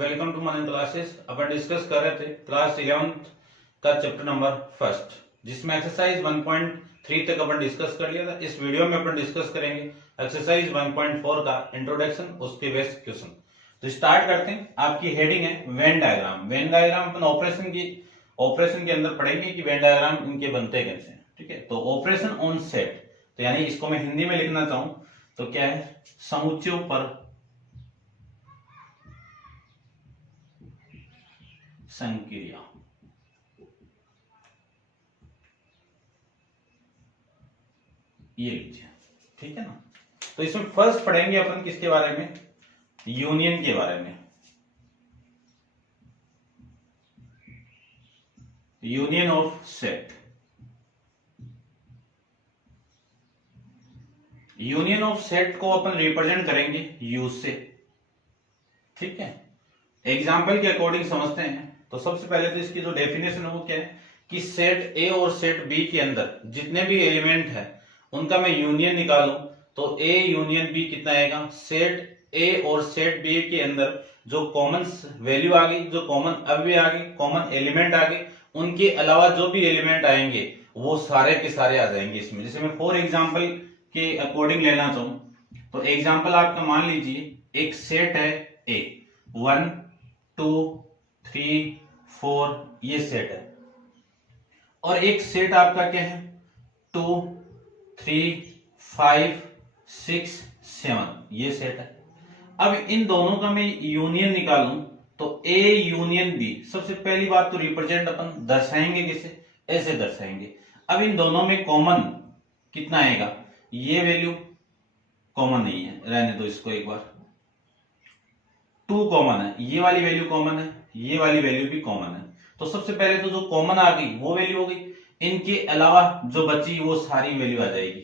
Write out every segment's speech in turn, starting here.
Welcome to morning classes. अपन discuss कर रहे थे क्लास 11th का चैप्टर नंबर फर्स्ट, जिसमें एक्सरसाइज 1.3 तक अपन डिस्कस कर लिया था। इस वीडियो में अपन डिस्कस करेंगे एक्सरसाइज 1.4 का इंट्रोडक्शन, उसके बेस्ट क्वेश्चन। तो स्टार्ट करते हैं। आपकी हेडिंग है वेन डायग्राम। वेन डायग्राम अपन ऑपरेशन के अंदर पढ़ेंगे कि वेन डायग्राम इनके बनते कैसे हैं। ठीक है, तो ऑपरेशन ऑन सेट, तो यानी इसको मैं हिंदी में लिखना चाहूं तो क्या है, समुच्चयों पर संक्रिया। ये लीजिए, ठीक है ना। तो इसमें फर्स्ट पढ़ेंगे अपन किसके बारे में, यूनियन के बारे में। Union of set. Union of set को अपन रिप्रेजेंट करेंगे यू से। ठीक है, एग्जाम्पल के अकॉर्डिंग समझते हैं। तो सबसे पहले तो इसकी जो डेफिनेशन है वो क्या है कि सेट ए और सेट बी के अंदर जितने भी एलिमेंट है उनका मैं यूनियन निकालूं तो ए यूनियन बी कितना आएगा। सेट ए और सेट बी के अंदर जो कॉमन वैल्यू आ गई, जो कॉमन अवयव आ गई, कॉमन एलिमेंट आ गए, उनके अलावा जो भी एलिमेंट आएंगे वो सारे के सारे आ जाएंगे इसमें। जैसे मैं फॉर एग्जाम्पल के अकॉर्डिंग लेना चाहूं तो एग्जाम्पल आपका मान लीजिए एक सेट है ए, 1 2 3 4 ये सेट है, और एक सेट आपका क्या है 2 3 5 6 7 ये सेट है। अब इन दोनों का मैं यूनियन निकालूं तो ए यूनियन बी, सबसे पहली बात तो रिप्रेजेंट अपन दर्शाएंगे किसे, ऐसे दर्शाएंगे। अब इन दोनों में कॉमन कितना आएगा, ये वैल्यू कॉमन नहीं है, रहने दो इसको एक बार। 2 कॉमन है, ये वाली वैल्यू कॉमन है, ये वाली वैल्यू भी कॉमन है। तो सबसे पहले तो जो कॉमन आ गई वो वैल्यू हो गई, इनके अलावा जो बची वो सारी वैल्यू आ जाएगी।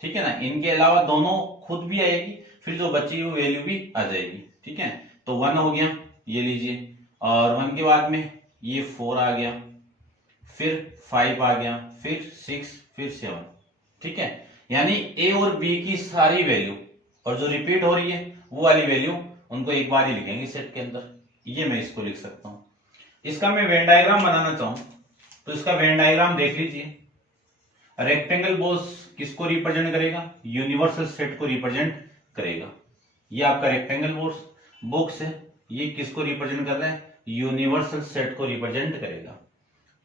ठीक है ना, इनके अलावा दोनों खुद भी आएगी, फिर जो बची वो वैल्यू भी आ जाएगी। ठीक है, तो 1 हो गया, ये लीजिए, और 1 के बाद में ये 4 आ गया, फिर 5 आ गया, फिर 6, फिर 7। ठीक है, यानी ए और बी की सारी वैल्यू, और जो रिपीट हो रही है वो वाली वैल्यू, उनको एक बार ही लिखेंगे सेट के अंदर। ये मैं इसको लिख सकता हूं। इसका मैं वेन डायग्राम बनाना चाहूं तो इसका वेन डायग्राम देख लीजिए। रेक्टेंगल बॉक्स किसको रिप्रेजेंट करेगा, यूनिवर्सल सेट को रिप्रेजेंट करेगा। ये आपका रेक्टेंगल बॉक्स है, ये किसको रिप्रेजेंट कर रहा है, यूनिवर्सल सेट को रिप्रेजेंट करेगा।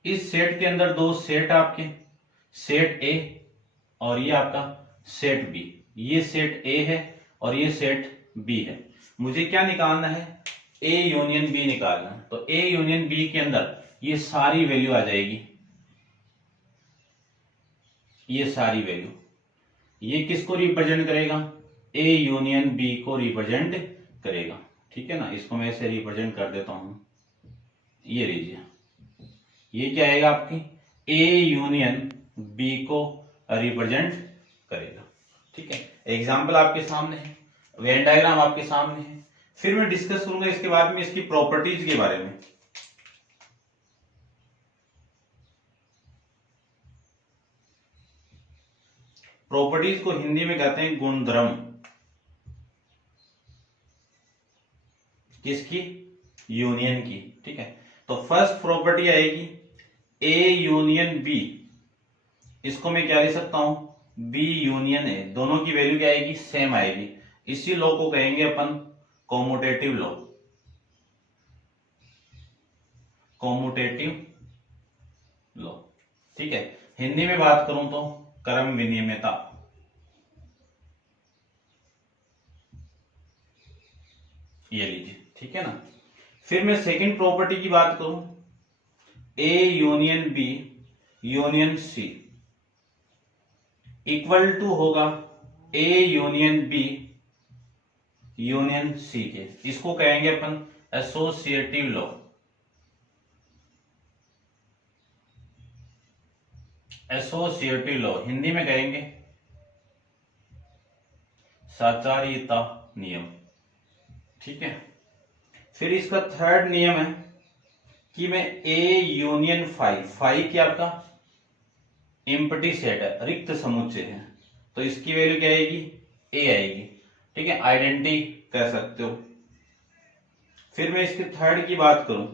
इस सेट के अंदर दो सेट आपके, सेट ए और ये आपका सेट बी। ये सेट ए है और ये सेट बी है। मुझे क्या निकालना है, ए यूनियन बी निकालना है। तो ए यूनियन बी के अंदर ये सारी वैल्यू आ जाएगी, ये सारी वैल्यू। ये किसको रिप्रेजेंट करेगा, ए यूनियन बी को रिप्रेजेंट करेगा। ठीक है ना, इसको मैं ऐसे रिप्रेजेंट कर देता हूं, ये लीजिए, ये क्या आएगा आपकी, ए यूनियन बी को रिप्रेजेंट करेगा। ठीक है, एग्जाम्पल आपके सामने है, वेन डायग्राम आपके सामने है। फिर मैं डिस्कस करूंगा इसके बाद में इसकी प्रॉपर्टीज के बारे में। प्रॉपर्टीज को हिंदी में कहते हैं गुणधर्म। किसकी, यूनियन की। ठीक है, तो फर्स्ट प्रॉपर्टी आएगी ए यूनियन बी, इसको मैं क्या लिख सकता हूं, बी यूनियन ए। दोनों की वैल्यू क्या आएगी, सेम आएगी। इसी लॉ को कहेंगे अपन कॉम्यूटेटिव लॉ। Commutative law. ठीक है, हिंदी में बात करूं तो क्रम विनियमिता। ये लीजिए, ठीक है ना। फिर मैं सेकंड प्रॉपर्टी की बात करूं, A union B union C equal to होगा A union B union C के। इसको कहेंगे अपन associative law. Associative law Hindi में कहेंगे साचार्यता नियम। ठीक है, फिर इसका थर्ड नियम है कि मैं ए यूनियन फाइव क्या आपका एम्प्टी सेट है, रिक्त समुच्चय है, तो इसकी वैल्यू क्या आएगी, ए आएगी। ठीक है, आइडेंटिटी कह सकते हो। फिर मैं इसके थर्ड की बात करूं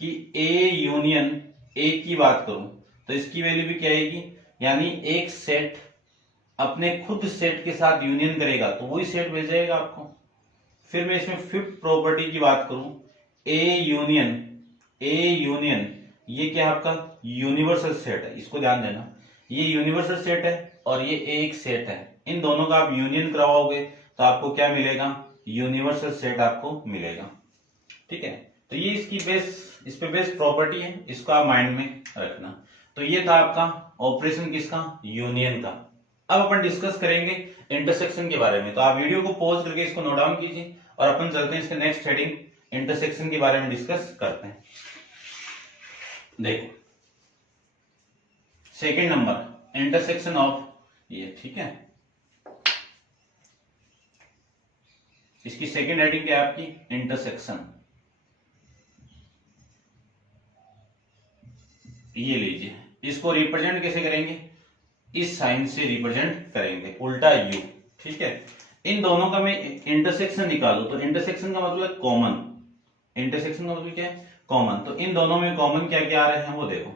कि ए यूनियन ए की बात करूं तो इसकी वैल्यू भी क्या आएगी, यानी एक सेट अपने खुद सेट के साथ यूनियन करेगा तो वही सेट मिल जाएगा आपको। फिर मैं इसमें फिफ्थ प्रॉपर्टी की बात करूं, ए यूनियन ये क्या है आपका यूनिवर्सल सेट है, इसको ध्यान देना, ये यूनिवर्सल सेट है और ये एक सेट है, इन दोनों का आप यूनियन करवाओगे तो आपको क्या मिलेगा, यूनिवर्सल सेट आपको मिलेगा। ठीक है, तो ये इसकी इस पे बेस प्रॉपर्टी है, इसको आप माइंड में रखना। तो ये था आपका ऑपरेशन किसका, यूनियन का। अब अपन डिस्कस करेंगे इंटरसेक्शन के बारे में, तो आप वीडियो को पॉज करके इसको नोट डाउन कीजिए और अपन चलते हैं इसके नेक्स्ट हेडिंग इंटरसेक्शन के बारे में डिस्कस करते हैं। देखो सेकंड नंबर इंटरसेक्शन ऑफ ये, ठीक है, इसकी सेकंड हेडिंग क्या है आपकी, इंटरसेक्शन। ये लीजिए, इसको रिप्रेजेंट कैसे करेंगे, इस साइन से रिप्रेजेंट करेंगे, उल्टा यू। ठीक है, इन दोनों का मैं इंटरसेक्शन निकालू तो इंटरसेक्शन का मतलब कॉमन, इंटरसेक्शन का मतलब क्या है, कॉमन। तो इन दोनों में कॉमन क्या क्या आ रहे हैं वो देखो,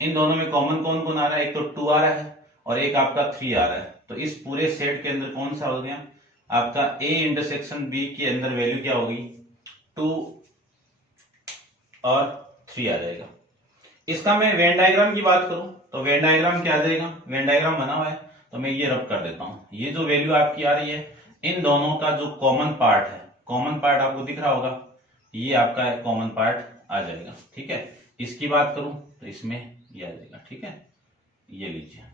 इन दोनों में कॉमन कौन कौन आ रहा है, एक तो 2 आ रहा है और एक आपका 3 आ रहा है। तो इस पूरे सेट के अंदर कौन सा हो गया आपका ए इंटरसेक्शन बी के अंदर वैल्यू क्या होगी, 2 और 3 आ जाएगा। इसका मैं वेन डायग्राम की बात करूं तो वेन डायग्राम क्या आ जाएगा, वेन डायग्राम बना हुआ है तो मैं ये रब कर देता हूं। ये जो वैल्यू आपकी आ रही है इन दोनों का जो कॉमन पार्ट है, कॉमन पार्ट आपको दिख रहा होगा, ये आपका कॉमन पार्ट आ जाएगा। ठीक है, इसकी बात करूं तो इसमें ये आ जाएगा। ठीक है, ये लीजिए,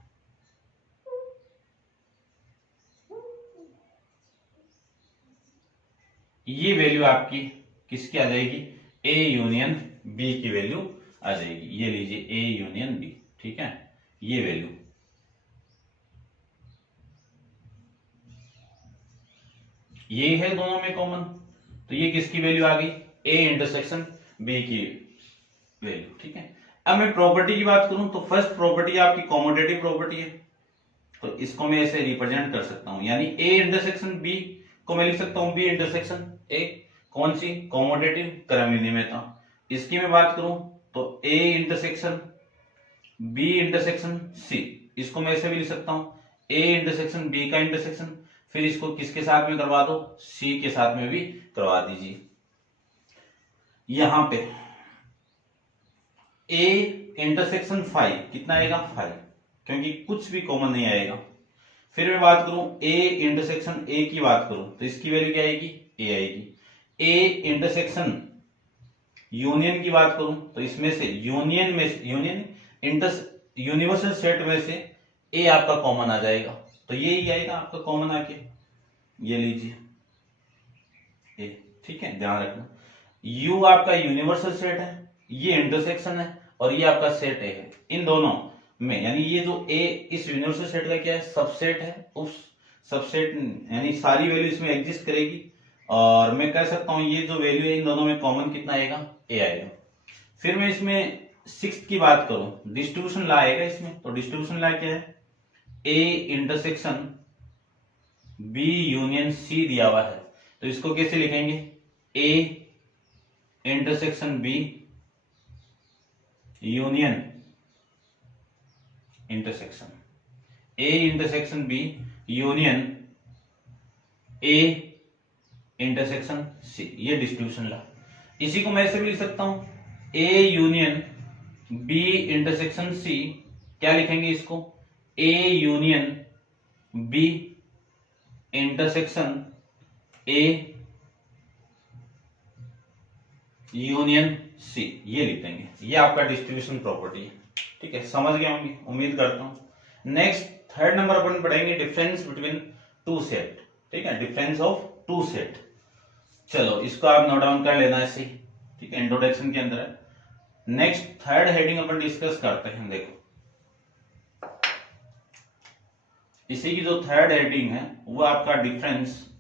ये वैल्यू आपकी किसकी आ जाएगी, ए यूनियन बी की वैल्यू आ जाएगी। ये लीजिए ए यूनियन बी, ठीक है, ये वैल्यू ये है दोनों में कॉमन, तो ये किसकी वैल्यू आ गई, ए इंटरसेक्शन बी की वैल्यू। ठीक है, अब मैं प्रॉपर्टी की बात करूं तो फर्स्ट प्रॉपर्टी आपकी कॉमोडेटिव प्रॉपर्टी है, तो इसको मैं ऐसे रिप्रेजेंट कर सकता हूं, यानी ए इंटरसेक्शन बी को मैं लिख सकता हूं बी इंटरसेक्शन ए, कौन सी, कॉमोडेटिव क्रम विनिमयता। इसकी मैं बात करूं तो A intersection B intersection C, इसको मैं ऐसे भी लिख सकता हूं ए इंटरसेक्शन बी का इंटरसेक्शन, फिर इसको किसके साथ में करवा दो, सी के साथ में भी करवा दीजिए। यहां पे ए इंटरसेक्शन 5 कितना आएगा, 5, क्योंकि कुछ भी कॉमन नहीं आएगा। फिर मैं बात करूं ए इंटरसेक्शन ए की बात करूं तो इसकी वैल्यू क्या आएगी, ए आएगी। ए इंटरसेक्शन यूनियन की बात करूं तो इसमें से यूनियन यूनिवर्सल सेट में से ए आपका कॉमन आ जाएगा, तो ये ही आएगा आपका कॉमन आके, ये लीजिए ए। ठीक है, ध्यान रखना, यू आपका यूनिवर्सल सेट है, ये इंटरसेक्शन है और ये आपका सेट ए है। इन दोनों में यानी ये जो ए इस यूनिवर्सल सेट का क्या है, सबसेट है, उस सबसेट यानी सारी वैल्यू इसमें एग्जिस्ट करेगी, और मैं कह सकता हूं ये जो वैल्यू है इन दोनों में कॉमन कितना आएगा, ए आएगा। फिर मैं इसमें सिक्स्थ की बात करूं, डिस्ट्रीब्यूशन लॉ आएगा इसमें, तो डिस्ट्रीब्यूशन लॉ क्या है, A intersection B union C दिया हुआ है, तो इसको कैसे लिखेंगे, A intersection B union intersection, A intersection B union A intersection C, ये डिस्ट्रीब्यूशन लॉ। इसी को मैं ऐसे भी लिख सकता हूं A union B intersection C, क्या लिखेंगे इसको, A union B intersection A union C, ये लिख देंगे, ये आपका डिस्ट्रीब्यूशन प्रॉपर्टी है। ठीक है, समझ गए होंगे उम्मीद करता हूं। नेक्स्ट थर्ड नंबर अपन पढ़ेंगे डिफरेंस बिटवीन टू सेट। ठीक है, डिफरेंस ऑफ टू सेट, चलो इसको आप नोट डाउन कर लेना ऐसे ही। ठीक है, इंट्रोडक्शन के अंदर है। नेक्स्ट थर्ड हेडिंग अपन डिस्कस करते हैं। देखो इसी की जो थर्ड हेडिंग है वो आपका डिफरेंस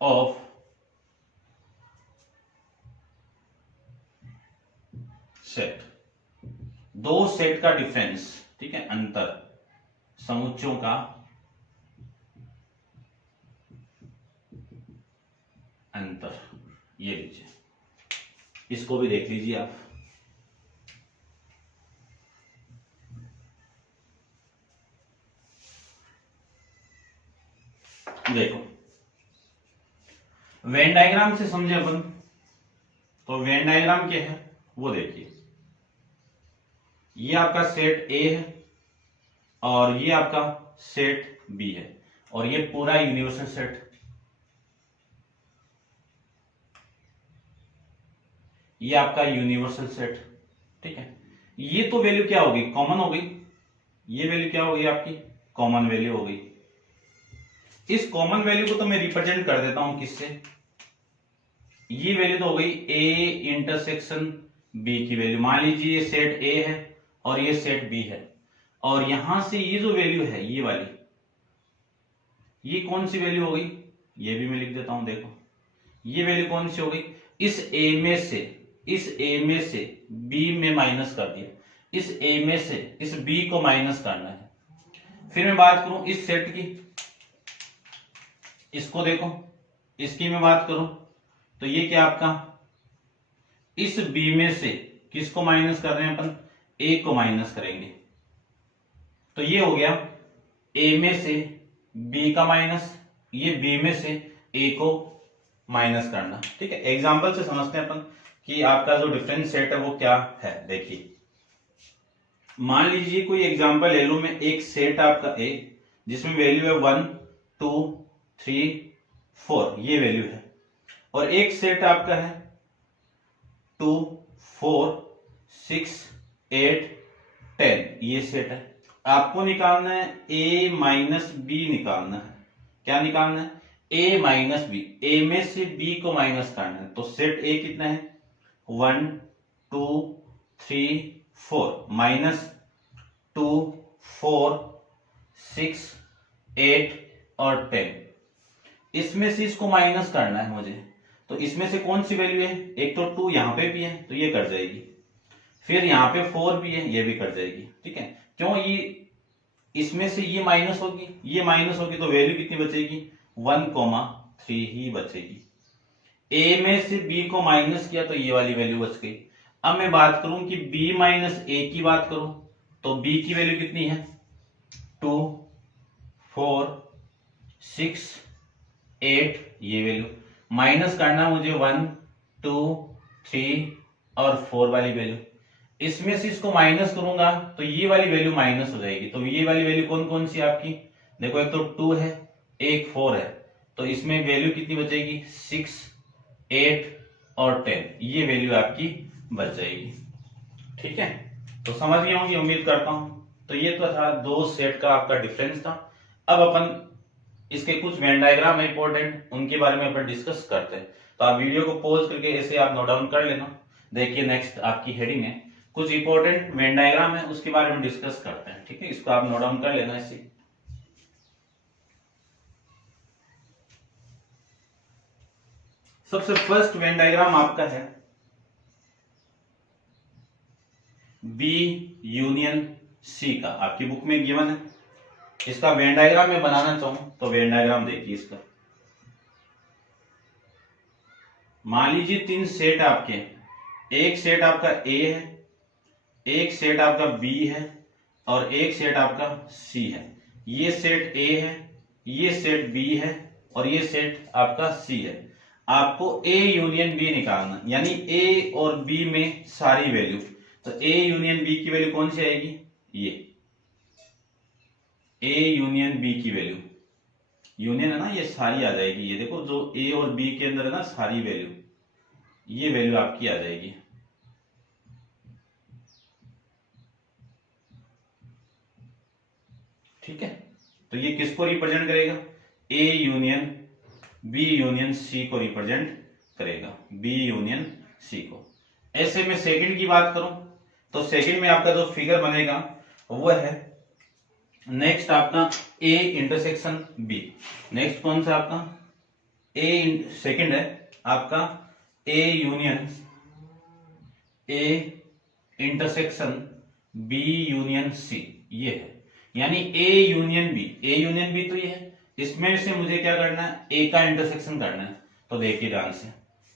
ऑफ सेट, दो सेट का डिफरेंस। ठीक है, अंतर, समुच्चयों का अंतर, ये लीजिए, इसको भी देख लीजिए आप। देखो वेन डायग्राम से समझे अपन, तो वेन डायग्राम क्या है वो देखिए। ये आपका सेट ए है और ये आपका सेट बी है और ये पूरा यूनिवर्सल सेट, ये आपका यूनिवर्सल सेट, ठीक है। ये तो वैल्यू क्या होगी, कॉमन हो गई, ये वैल्यू क्या होगी आपकी, कॉमन वैल्यू हो गई। इस कॉमन वैल्यू को तो मैं रिप्रेजेंट कर देता हूं किससे, ये वैल्यू तो हो गई ए इंटरसेक्शन बी की वैल्यू। मान लीजिए ये सेट ए है और ये सेट बी है, और यहां से ये जो वैल्यू है ये वाली, ये कौन सी वैल्यू हो गई, ये भी मैं लिख देता हूं। देखो ये वैल्यू कौन सी हो गई, इस ए में से बी में माइनस कर दिया, इस ए में से इस बी को माइनस करना है। फिर मैं बात करूं इस सेट की, इसको देखो, इसकी मैं बात करूं तो ये क्या आपका, इस बी में से किसको माइनस कर रहे हैं अपन, ए को माइनस करेंगे, तो ये हो गया ए में से बी का माइनस, ये बी में से ए को माइनस करना, ठीक है। एग्जांपल से समझते हैं अपन कि आपका जो डिफरेंस सेट है वो क्या है। देखिए मान लीजिए कोई एग्जांपल ले लो मैं, एक सेट आपका ए जिसमें वैल्यू है 1 2 3 4, ये वैल्यू है, और एक सेट आपका है 2 4 6 8 10, ये सेट है। आपको निकालना है a माइनस बी निकालना है। क्या निकालना है, a माइनस बी, ए में से b को माइनस करना है। तो सेट a कितना है 1 2 3 4 माइनस 2 4 6 8 और 10, इसमें से इसको माइनस करना है मुझे। तो इसमें से कौन सी वैल्यू है, एक तो 2 यहां पे भी है तो ये कट जाएगी, फिर यहाँ पे 4 भी है, ये भी कट जाएगी, ठीक है। क्यों, ये इसमें से ये माइनस होगी, ये माइनस होगी, तो वैल्यू कितनी बचेगी 1,3 ही बचेगी। ए में से बी को माइनस किया तो ये वाली वैल्यू बच गई। अब मैं बात करूं कि बी माइनस ए की बात करूं तो बी की वैल्यू कितनी है 2 4 6 8, ये वैल्यू माइनस करना मुझे 1 2 3 और 4 वाली वैल्यू। इसमें से इसको माइनस करूंगा तो ये वाली वैल्यू माइनस हो जाएगी। तो ये वाली वैल्यू कौन कौन सी आपकी, देखो एक तो 2 है, एक 4 है, तो इसमें वैल्यू कितनी बचेगी 6 8 और 10, ये वैल्यू आपकी बच जाएगी, ठीक है। तो समझ गए होंगे उम्मीद करता हूं। तो ये तो था दो सेट का आपका डिफरेंस था। अब अपन इसके कुछ वेन डायग्राम है इंपॉर्टेंट, उनके बारे में अपन डिस्कस करते हैं। तो आप वीडियो को पॉज करके ऐसे आप नोट डाउन कर लेना। देखिए नेक्स्ट आपकी हेडिंग है, कुछ इंपॉर्टेंट वेन डायग्राम है उसके बारे में डिस्कस करते हैं, ठीक है। इसको आप नोट डाउन कर लेना इसे। सबसे फर्स्ट वेन डायग्राम आपका है बी यूनियन सी का, आपकी बुक में गिवन है। इसका वेन डायग्राम में बनाना चाहूं तो वेन डायग्राम देखिए इसका। मान लीजिए 3 सेट आपके, एक सेट आपका ए है, एक सेट आपका बी है और एक सेट आपका सी है। ये सेट ए है, ये सेट बी है और ये सेट आपका सी है। आपको ए यूनियन बी निकालना, यानी ए और बी में सारी वैल्यू। तो ए यूनियन बी की वैल्यू कौन सी आएगी, ये ए यूनियन बी की वैल्यू, यूनियन है ना, ये सारी आ जाएगी। ये देखो जो ए और बी के अंदर है ना सारी वैल्यू, ये वैल्यू आपकी आ जाएगी। ठीक है, तो ये किसको रिप्रेजेंट करेगा, A union B union C को रिप्रेजेंट करेगा, बी यूनियन सी को। ऐसे में सेकंड की बात करूं तो सेकंड में आपका जो फिगर बनेगा वो है नेक्स्ट आपका ए इंटरसेक्शन बी। नेक्स्ट कौन सा आपका ए, सेकंड है आपका A union A intersection B union C, ये है। यानी A union B, A union B तो ये है, इसमें से मुझे क्या करना है, ए का इंटरसेक्शन करना है। तो देखिए ध्यान से,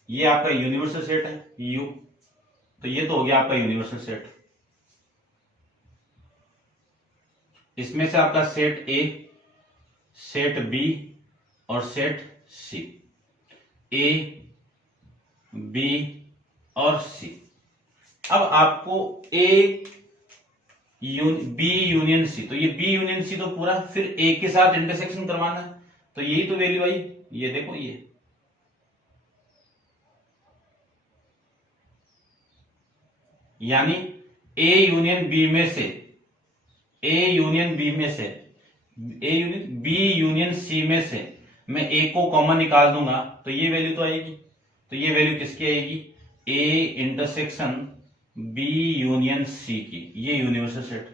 ये आपका यूनिवर्सल सेट है यू, तो ये तो हो गया आपका यूनिवर्सल सेट। इसमें से आपका सेट ए, सेट बी और सेट सी, ए बी और सी। अब आपको ए बी यूनियन सी, तो ये बी यूनियन सी तो पूरा, फिर ए के साथ इंटरसेक्शन करवाना है, तो यही तो वैल्यू आई, ये देखो ये यानी ए यूनियन बी में से, ए यूनियन बी में से, A union B union C में से मैं ए को कॉमन निकाल दूंगा तो ये वैल्यू तो आएगी। तो ये वैल्यू किसकी आएगी, A intersection B union C की, ये यूनिवर्सल सेट।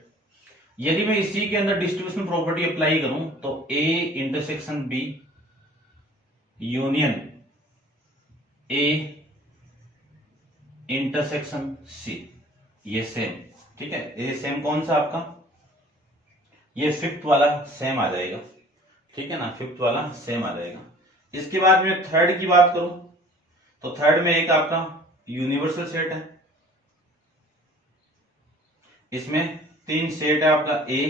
यदि मैं इसी के अंदर डिस्ट्रीब्यूशन प्रॉपर्टी अप्लाई करूं तो A intersection B union A intersection C, ये सेम, ठीक है। ये सेम कौन सा आपका, ये फिफ्थ वाला सेम आ जाएगा, ठीक है ना, फिफ्थ वाला सेम आ जाएगा। इसके बाद में थर्ड की बात करूं तो थर्ड में एक आपका यूनिवर्सल सेट है, इसमें तीन सेट है आपका ए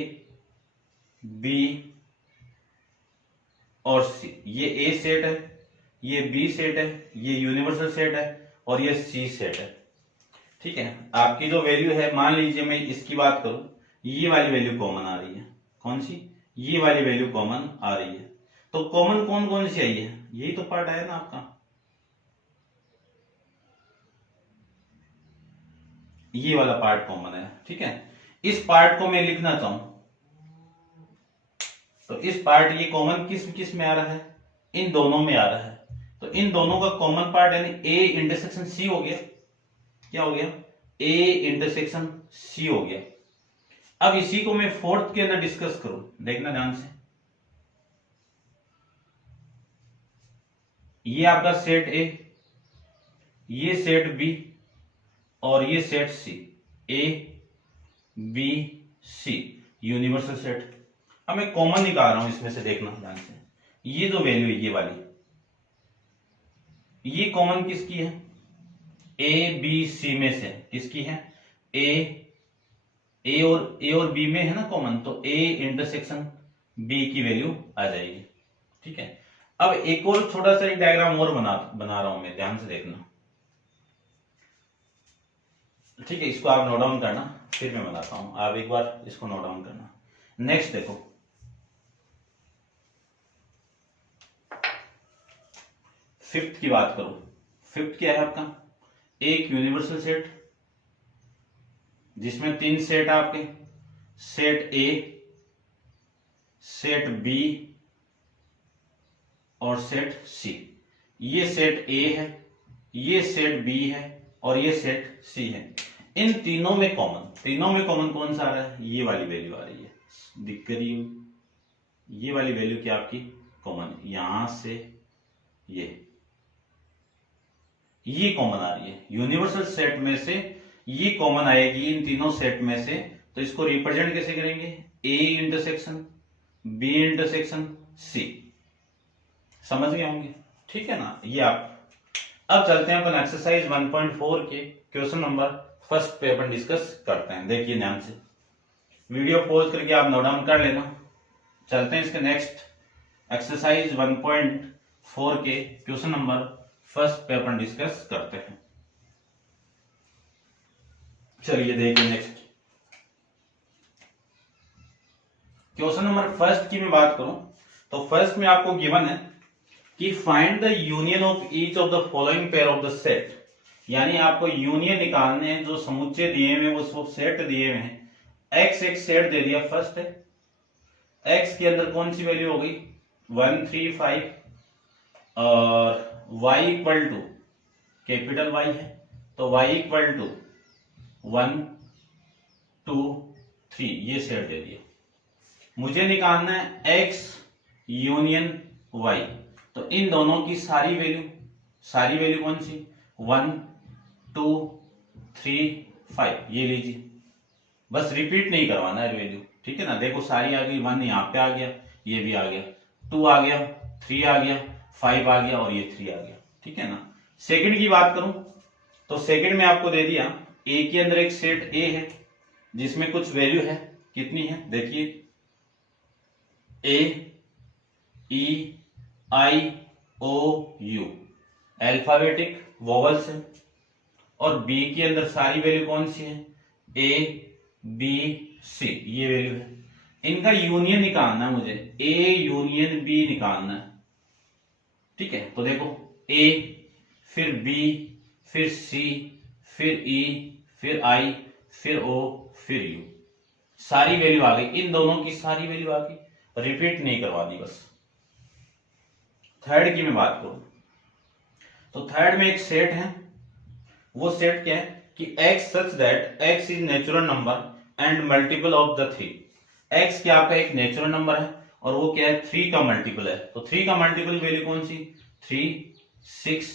बी और सी। ये ए सेट है, ये बी सेट है, ये यूनिवर्सल सेट है और ये सी सेट है, ठीक है। आपकी जो वैल्यू है, मान लीजिए मैं इसकी बात करूं, ये वाली वैल्यू कॉमन आ रही है, कौन सी, ये वाली वैल्यू कॉमन आ रही है। तो कॉमन कौन कौन सी आई है, यही तो पार्ट आया ना आपका, ये वाला पार्ट कॉमन है, ठीक है। इस पार्ट को मैं लिखना चाहूं तो इस पार्ट, ये कॉमन किस किस में आ रहा है, इन दोनों में आ रहा है। तो इन दोनों का कॉमन पार्ट यानी ए इंटरसेक्शन सी हो गया, क्या हो गया, ए इंटरसेक्शन सी हो गया। अब इसी को मैं फोर्थ के अंदर डिस्कस करूं, देखना ध्यान से, ये आपका सेट ए, ये सेट बी और ये set C, A B C universal set. अब मैं कॉमन निकाल रहा हूं इसमें से, देखना ध्यान से, ये जो वैल्यू है ये वाली, ये कॉमन किसकी है, ए बी सी में से किसकी है, ए और बी में है ना कॉमन, तो ए इंटरसेक्शन बी की वैल्यू आ जाएगी, ठीक है। अब एक और छोटा सा एक डायग्राम और बना रहा हूं मैं, ध्यान से देखना, ठीक है। इसको आप नोट डाउन करना, फिर मैं बताता हूं, आप एक बार इसको नोट डाउन करना। नेक्स्ट देखो, फिफ्थ की बात करो, फिफ्थ क्या है आपका, एक यूनिवर्सल सेट जिसमें तीन सेट है आपके, सेट ए, सेट बी और सेट सी। ये सेट ए है, ये सेट बी है और ये सेट सी है। इन तीनों में कॉमन कौन सा आ रहा है, ये वाली वैल्यू आ रही है, दिख रही है, ये वाली वैल्यू क्या आपकी कॉमन, यहां से ये कॉमन आ रही है यूनिवर्सल सेट में से, ये कॉमन आएगी इन तीनों सेट में से। तो इसको रिप्रेजेंट कैसे करेंगे, A intersection B intersection C, समझ गए होंगे, ठीक है ना। ये आप अब चलते हैं अपन एक्सरसाइज 1.4 के क्वेश्चन नंबर फर्स्ट पे अपन डिस्कस करते हैं। देखिए ध्यान से, वीडियो पॉज करके आप नोट डाउन कर लेना। चलते हैं इसके नेक्स्ट एक्सरसाइज 1.4 के क्वेश्चन नंबर फर्स्ट पे अपन डिस्कस करते हैं। चलिए देखिए नेक्स्ट क्वेश्चन नंबर फर्स्ट की मैं बात करूं तो फर्स्ट में आपको गिवन है कि find the union of each of the following pair of the set, यानी आपको यूनियन निकालने हैं, जो समुच्चय दिए हुए वो सब सेट दिए हुए हैं। एक्स एक सेट दे दिया, फर्स्ट है, एक्स के अंदर कौन सी वैल्यू हो गई 1 3 5 और y equal to capital Y है, तो y इक्वल टू 1 2 3, ये सेट दे दिया। मुझे निकालना है x यूनियन y, तो इन दोनों की सारी वैल्यू कौन सी 1 2 3 5, ये लीजिए, बस रिपीट नहीं करवाना है वैल्यू, ठीक है ना। देखो सारी आ गई, 1 यहाँ पे आ गया, ये भी आ गया, 2 आ गया, 3 आ गया, 5 आ गया और ये 3 आ गया, ठीक है ना। सेकंड की बात करूं तो सेकंड में आपको दे दिया ए के अंदर एक सेट ए है जिसमें कुछ वैल्यू है, कितनी है देखिए, ए ई आई ओ यू अल्फाबेटिक वोवल्स है, और बी के अंदर सारी वैल्यू कौन सी है, ए बी सी, ये वैल्यू है। इनका यूनियन निकालना है मुझे, ए यूनियन बी निकालना है। ठीक है, तो देखो ए फिर बी फिर सी फिर ई फिर आई फिर ओ फिर यू, सारी वैल्यू आ गई, इन दोनों की सारी वैल्यू आ गई, रिपीट नहीं करवा दी बस। थर्ड की मैं बात करूं तो थर्ड में एक सेट है, वो सेट क्या है कि x such that x is natural number and multiple of the 3। x क्या आपका एक नेचुरल नंबर है और वो क्या है 3 का मल्टीपल है, तो 3 का मल्टीपल वैल्यू कौन सी, 3 6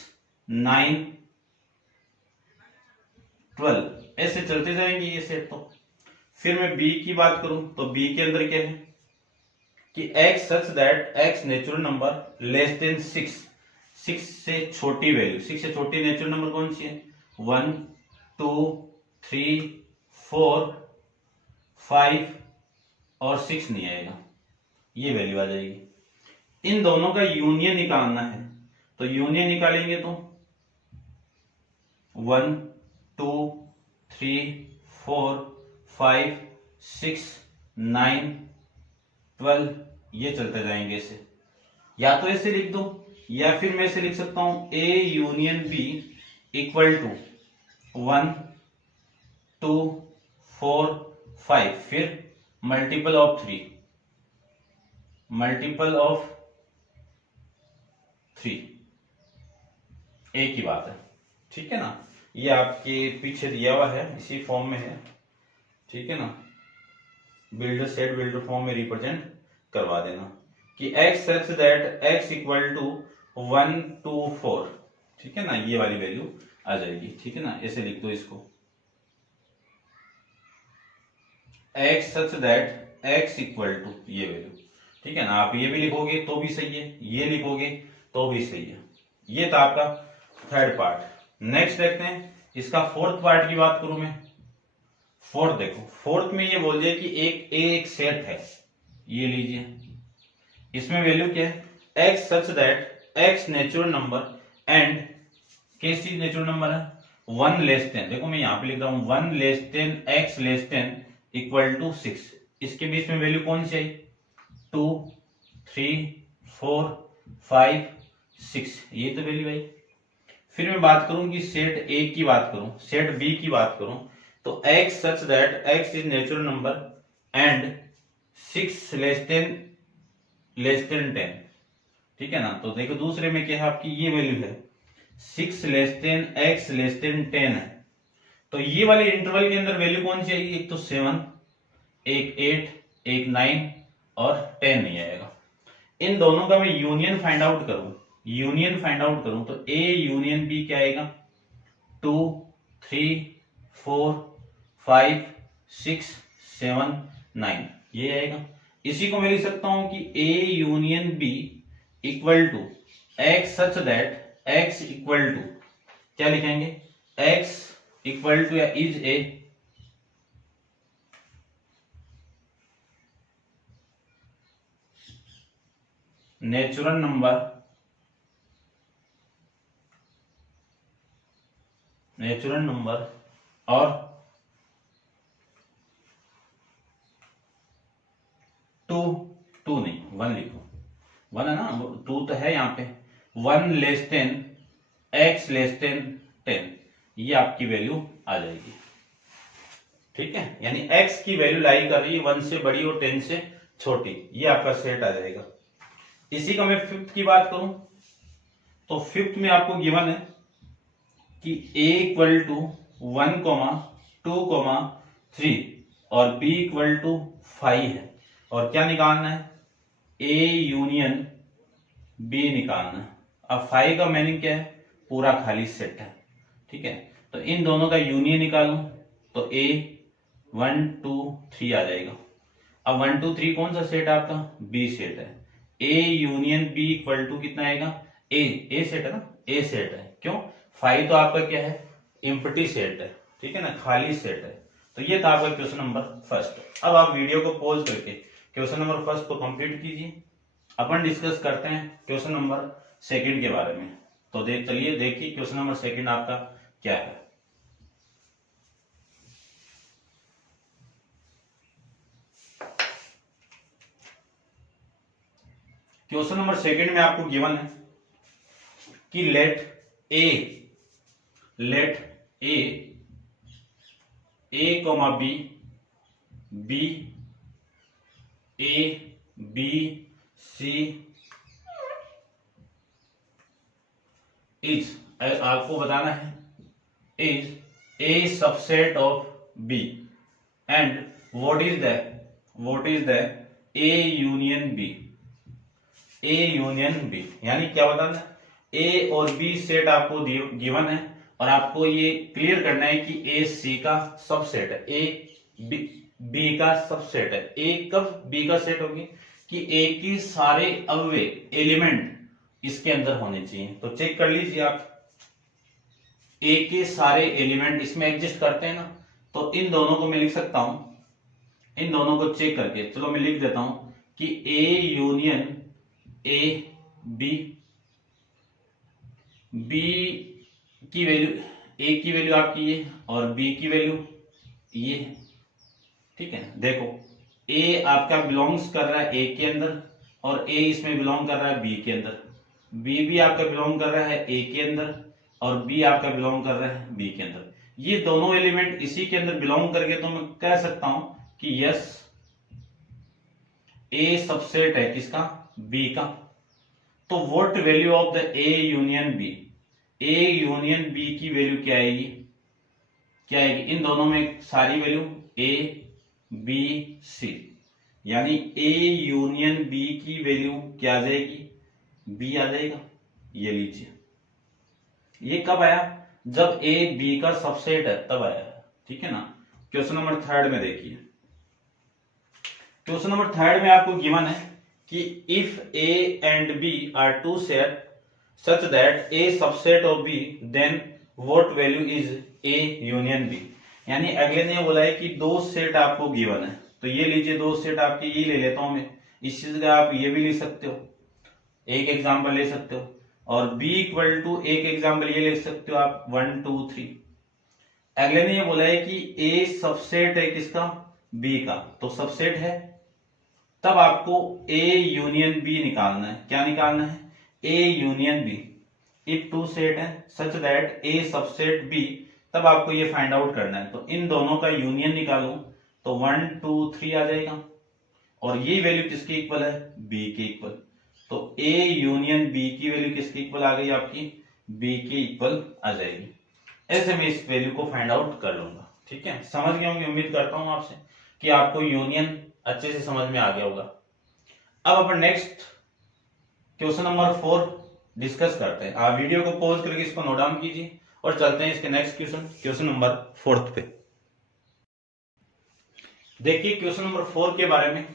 9 12, ऐसे चलते जाएंगे ये सेट। तो फिर मैं b की बात करूं तो b के अंदर क्या है कि x such that x natural number less than 6, 6 से छोटी वैल्यू, 6 से छोटी नेचुरल नंबर कौन सी है, 1 2 3 4 5 और 6 नहीं आएगा, ये वैल्यू आ जाएगी। इन दोनों का यूनियन निकालना है, तो यूनियन निकालेंगे तो 1 2 3 4 5 6 9 12, ये चलते जाएंगे ऐसे। या तो ऐसे लिख दो या फिर मैं ऐसे लिख सकता हूं A union B equal to 1 2 4 5, फिर मल्टीपल ऑफ 3, मल्टीपल ऑफ 3, एक ही बात है। ठीक है ना, ये आपके पीछे दिया हुआ है, इसी फॉर्म में है। ठीक है ना, बिल्डर सेट बिल्डर फॉर्म में रिप्रेजेंट करवा देना कि x such that x equal to 1 2 4। ठीक है ना, ये वाली वैल्यू आ जाएगी। ठीक है ना, ऐसे लिख दो इसको, x such that x equal to ये वैल्यू। ठीक है ना, आप ये भी लिखोगे तो भी सही है, ये लिखोगे तो भी सही है। ये था आपका थर्ड पार्ट। नेक्स्ट देखते हैं इसका फोर्थ पार्ट की बात करूं मैं। फोर्थ देखो, फोर्थ में ये बोल दिया कि एक सेट है, ये लीजिए, इसमें वैल्यू क्या है, x such that x natural number and कैसी नेचुरल नंबर है, 1 लेस देन, देखो मैं यहां पे लिख रहा हूं 1 less than x less than equal to 6, इसके बीच में वैल्यू कौन सी आई, 2 3 4 5 6, ये तो वैल्यू आई। फिर मैं बात करूं कि सेट A की बात करूं, सेट B की बात करूं, तो x such that x is natural number and 6 less than 10। ठीक है ना, तो देखो दूसरे में क्या है आपकी ये वैल्यू है 6 less than x less then 10 है, तो ये वाले इंटरवल के अंदर वैल्यू कौन सी आएगी, एक तो 7, एक 8, एक 9 और 10 नहीं आएगा। इन दोनों का मैं यूनियन फाइंड आउट करूं, यूनियन फाइंड आउट करूं तो A यूनियन B क्या आएगा, 2 3 4 5 6 7 9, ये आएगा। इसी को मैं लिख सकता हूं कि A union B equal to x such that x equal to, क्या लिखेंगे, x इक्वल टू या is a natural number, natural number और 2 नहीं 1 लिखो, 1 है ना, 2 तो है यहाँ पे, 1 less than x less then 10, ये आपकी वैल्यू आ जाएगी। ठीक है, यानी x की वैल्यू लाई कर रही है 1 से बड़ी और 10 से छोटी, ये आपका सेट आ जाएगा। इसी का मैं फिफ्थ की बात करूं तो फिफ्थ में आपको गिवन है कि a इक्वल टू 1, 2, 3 और b इक्वल टू 5 है, और क्या निकालना है, A यूनियन B निकालना है। अब 5 का मीनिंग क्या है, पूरा खाली सेट है। ठीक है, तो इन दोनों का यूनियन निकालूं तो A 1 2 3 आ जाएगा। अब 1 2 3 कौन सा सेट है आपका, B सेट है। A union B equal to कितना आएगा, A सेट है ना, ए सेट है। क्यों? 5 तो आपका क्या है? एम्प्टी सेट है, ठीक है ना, खाली सेट है। तो ये था आपका क्वेश्चन नंबर फर्स्ट। अब आप वीडियो को पॉज करके क्वेश्चन नंबर फर्स्ट को कंप्लीट कीजिए। अपन डिस्कस करते हैं क्वेश्चन नंबर सेकंड के बारे में। तो चलिए देखिए क्वेश्चन नंबर सेकंड आपका क्या है। क्वेश्चन नंबर सेकंड में आपको गिवन है कि let A comma B, B A B C is, आपको बताना है, is A subset of B and what is the A union B. A union B यानी क्या बताना है? ए और बी सेट आपको गिवन है और आपको ये क्लियर करना है कि ए सी का सबसेट है, ए बी का सबसेट है। ए कब बी का सेट होगी? कि ए की सारे अवयव एलिमेंट इसके अंदर होने चाहिए। तो चेक कर लीजिए आप, ए के सारे एलिमेंट इसमें एग्जिस्ट करते हैं ना, तो इन दोनों को मैं लिख सकता हूं, इन दोनों को चेक करके चलो मैं लिख देता हूं कि A union A B, B की वैल्यू, ए की वैल्यू आपकी ये और बी की वैल्यू ये, ठीक है। देखो ए आपका बिलोंग्स कर रहा है ए के अंदर और ए इसमें बिलोंग कर रहा है बी के अंदर, बी भी आपका बिलोंग कर रहा है ए के अंदर और बी आपका बिलोंग कर रहा है बी के अंदर। ये दोनों एलिमेंट इसी के अंदर बिलोंग करके तो मैं कह सकता हूं कि यस ए सबसेट है किसका? बी का। तो what value of the A union B, A union B की वैल्यू क्या आएगी? क्या आएगी? इन दोनों में सारी वैल्यू ए बी सी, यानी ए यूनियन बी की वैल्यू क्या आ जाएगी? बी आ जाएगा। ये लीजिए, ये कब आया? जब ए बी का सबसेट है तब आया, ठीक है ना। क्वेश्चन नंबर थर्ड में देखिए, क्वेश्चन नंबर थर्ड में आपको गिवन है कि if A and B are two set such that A subset of B then what value is A union B. यानी अगले ने बोला है कि दो सेट आपको गिवन है, तो ये लीजिए दो सेट आपके, ये ले लेता हूं मैं, इस चीज का आप ये भी ले सकते हो, एक एग्जाम्पल ले सकते हो, और b इक्वल टू एक एग्जाम्पल ये ले सकते हो आप 1 2 3। अगले ने ये बोला है कि a सबसेट है किसका? b का, तो सबसेट है, तब आपको a यूनियन b निकालना है। क्या निकालना है? a union b। If two set है such that a subset b, तब आपको ये फाइंड आउट करना है। तो इन दोनों का यूनियन निकालो तो 1 2 3 आ जाएगा और ये वैल्यू किसके इक्वल है? b के इक्वल। तो a यूनियन b की वैल्यू किसके इक्वल आ गई आपकी? b के इक्वल आ जाएगी। ऐसे मैं इस वैल्यू को फाइंड आउट कर लूंगा, ठीक है। समझ गया होंगे, उम्मीद करता हूं आपसे कि आपको यूनियन अच्छे से समझ में आ गया होगा। अब अपन नेक्स्ट क्वेश्चन नंबर 4 डिस्कस करते हैं। आप वीडियो को पॉज करके इसको नोट डाउन कीजिए और चलते हैं इसके नेक्स्ट क्वेश्चन नंबर 4 पे। देखिए क्वेश्चन नंबर 4 के बारे में,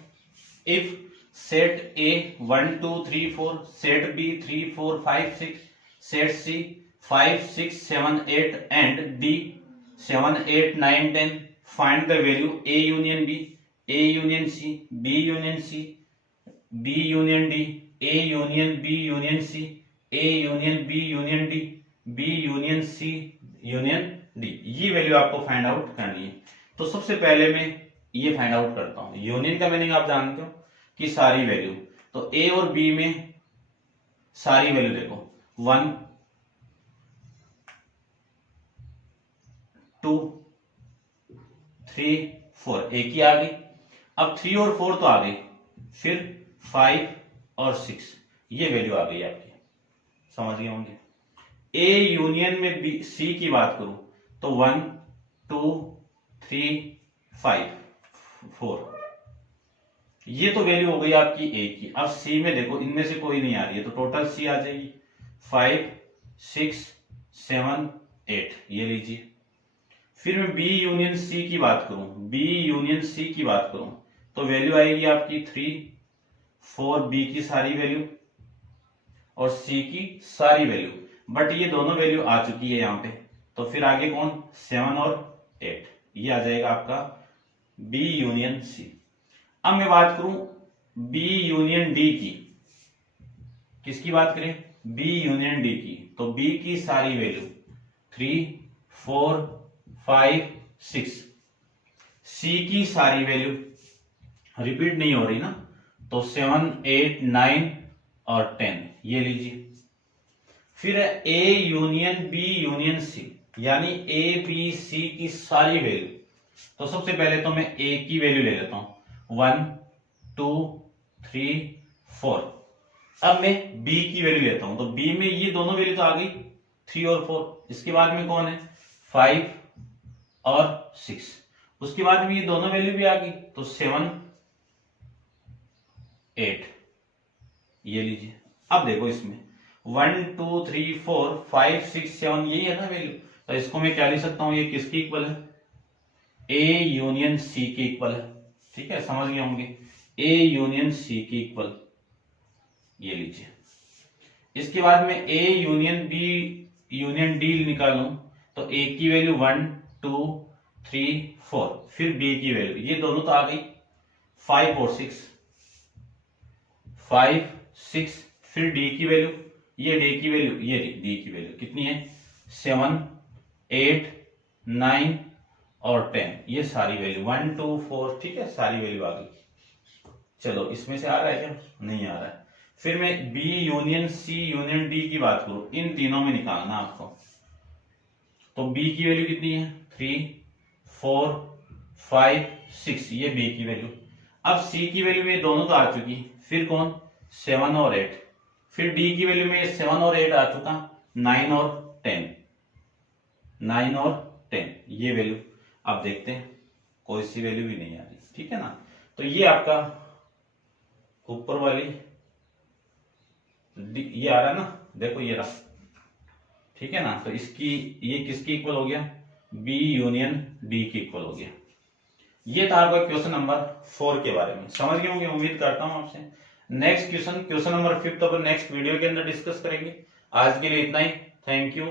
if set A 1 2 3 4, set B 3 4 5 6, set C 5 6 7 8 and D 7 8 9 10, find the value A union B, A union C, B union C, B union D, A union B union C, A union B union D, B union C union D। ये value आपको find out करनी है। तो सबसे पहले मैं ये find out करता हूं। यूनियन का मीनिंग आप जानते हो कि सारी वैल्यू, तो A और B में सारी वैल्यू देखो 1 2 3 4, एक ही आ गई। अब 3 और 4 तो आ गई, फिर 5 और 6 ये वैल्यू आ गई आपकी, समझ गए होंगे। A यूनियन में B C की बात करूं तो 1 2 3 5 4, ये तो वैल्यू हो गई आपकी A की। अब C में देखो, इनमें से कोई नहीं आ रही है तो टोटल C आ जाएगी 5 6 7 8, ये लीजिए। फिर मैं B यूनियन C की बात करूं, B यूनियन C की बात करूं तो वैल्यू आएगी आपकी 3 4, B की सारी वैल्यू और C की सारी वैल्यू। बट ये दोनों वैल्यू आ चुकी है यहाँ पे, तो फिर आगे कौन 7 और 8, ये आ जाएगा आपका बी यूनियन सी। अब मैं बात करूं बी यूनियन डी की, किसकी बात करें, बी यूनियन डी की, तो बी की सारी वैल्यू 3 4 5 6, सी की सारी वैल्यू रिपीट नहीं हो रही ना, तो 7 8 9 और 10 ये लीजिए। फिर A union B union C, यानी ए बी सी की सारी वैल्यू, तो सबसे पहले तो मैं ए की वैल्यू ले लेता हूं 1 2 3 4। अब मैं बी की वैल्यू लेता हूं, तो बी में ये दोनों वैल्यू तो आ गई 3 और 4, इसके बाद में कौन है 5 और 6, उसके बाद में ये दोनों वैल्यू भी आ गई, तो 7 8 ये लीजिए। अब देखो इसमें 1 2 3 4 5 6 7 यही है ना वैल्यू, तो इसको मैं क्या लिख सकता हूं, ये किसकी इक्वल है, ए यूनियन सी की इक्वल है। ठीक है, समझ गए होंगे, ए यूनियन सी की इक्वल, ये लीजिए। इसके बाद में A union B union D निकालूं, तो ए की वैल्यू 1 2 3 4, फिर बी की वैल्यू, ये दोनों तो आ गई 5 और 6 5 6, फिर डी की वैल्यू, ये डी की वैल्यू, ये डी की वैल्यू कितनी है 7 8 9 और 10, ये सारी वैल्यू 1 2 4, ठीक है, सारी वैल्यू आ गई। चलो इसमें से आ रहा है क्या, नहीं आ रहा है। फिर मैं B union C union D की बात करूं, इन तीनों में निकालना आपको, तो बी की वैल्यू कितनी है 3 4 5 6, ये बी की वैल्यू। अब सी की वैल्यू में दोनों तो आ चुकी, फिर कौन 7 और 8, फिर डी की वैल्यू में 7 और 8 आ चुका, 9 और 10 9 और 10 ये वैल्यू। अब देखते हैं कोई सी वैल्यू भी नहीं आ रही, ठीक है ना। तो ये आपका ऊपर वाली ये आ रहा है ना, देखो ये रहा, ठीक है ना। तो इसकी ये किसकी इक्वल हो गया, बी यूनियन डी की इक्वल हो गया। ये था आपका क्वेश्चन नंबर 4 के बारे में, समझ गए होंगे उम्मीद करता हूं आपसे। नेक्स्ट क्वेश्चन नंबर 5 तो नेक्स्ट वीडियो के अंदर डिस्कस करेंगे। आज के लिए इतना ही, थैंक यू।